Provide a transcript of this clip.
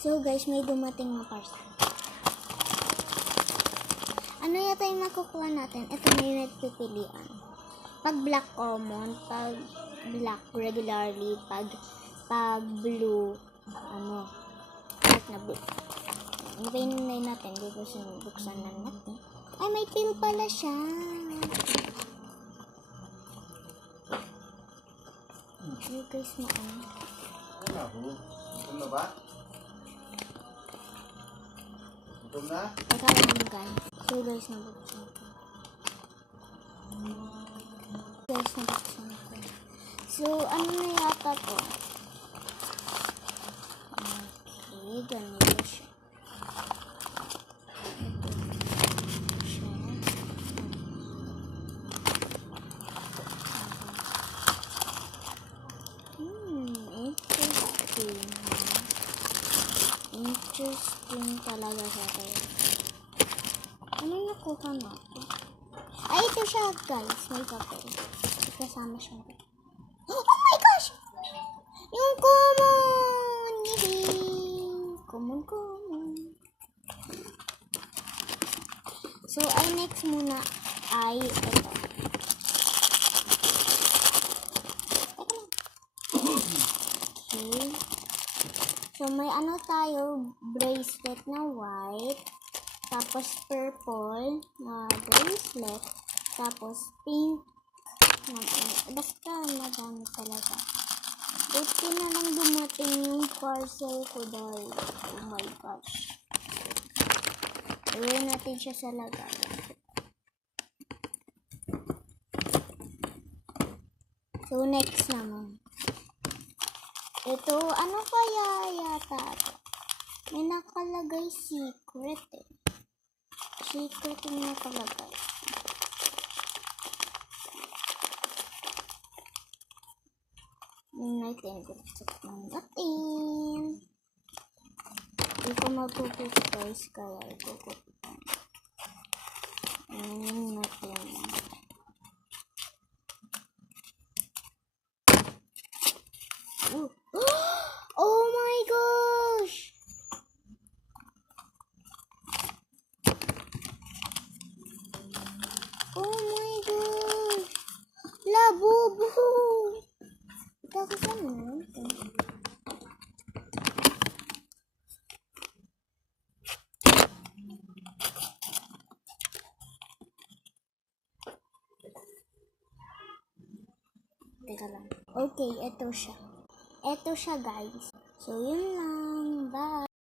So guys, may dumating na parcel. Ano yata yung makukuha natin? Ito may nagpipilian. Pag black common, pag black regularly, pag blue, kahit na blue. Hintayin natin, dito sinubuksan na natin. Ay, may pill pala siya. Okay guys, Gutom na ba? Gutom na? Teka lang guys. So guys, nabuksan ko. So, ano na yata to? Okay, ganito siya. Interesting talaga siya tayo. Ano yung nakuha natin? Ay, ito siya guys. May papel. Kasama siya. Oh my gosh! Yung common! Common. So, ay next muna ay ito. Okay. So, may ano tayo, bracelet na white, tapos purple na bracelet, tapos pink na, basta madami talaga. Ito na lang dumating yung parcel ko dahil, oh my gosh. Iwan natin siya sa lagay. So, next naman. Ito, ano kaya yata ito? May nakalagay secret eh. Secret yung nakalagay. Natin. Hindi ko mapupus guys, kaya ikukupitan. Natin. Oh my gosh! Oh my gosh! Labubu! Ikaw ko saan mo? Teka lang. Okay, ito siya. Ito siya guys. So, yun lang.